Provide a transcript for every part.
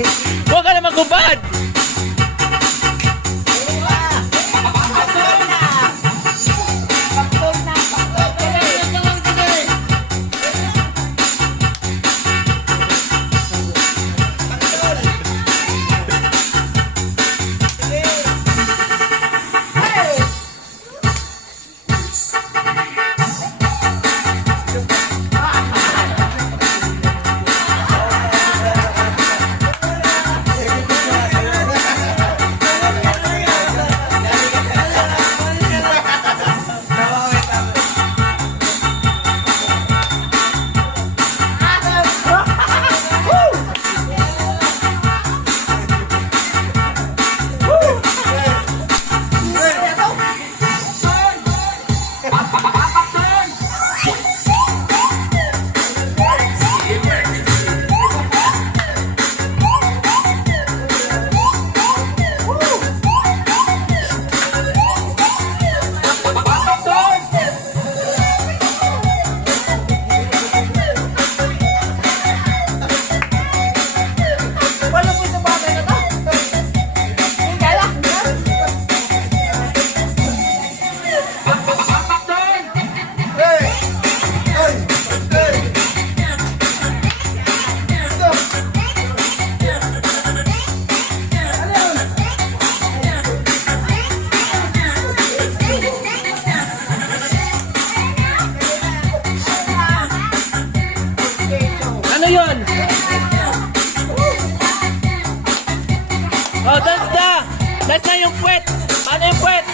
Huwag ka na magubad! Ano yun? Oh, dance na! Dance na yung puwet! Paano yung puwet?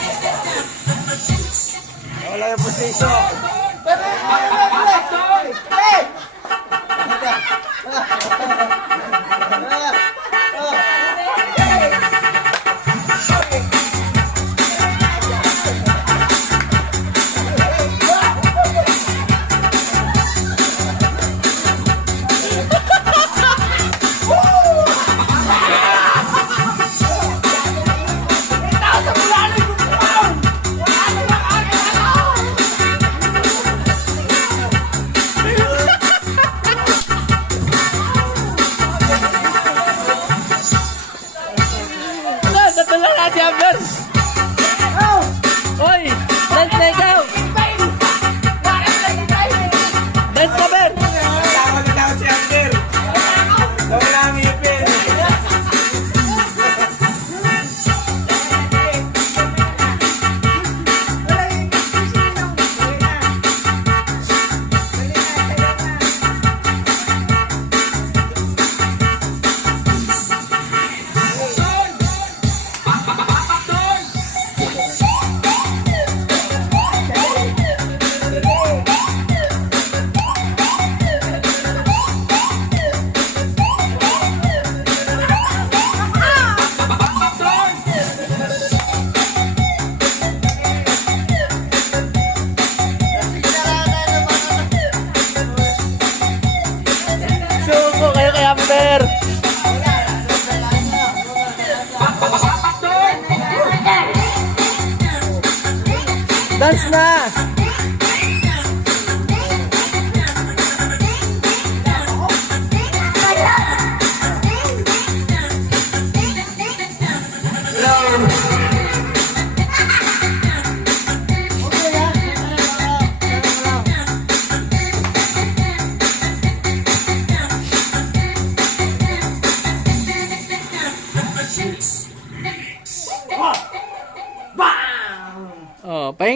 Wala yung position. Natulala na si Amber! Hoy! Dance na ikaw! Dance ka, Ber! Tama na daw si Ander. Wala ang ipin. Suko kayo kay Amber! Dance na!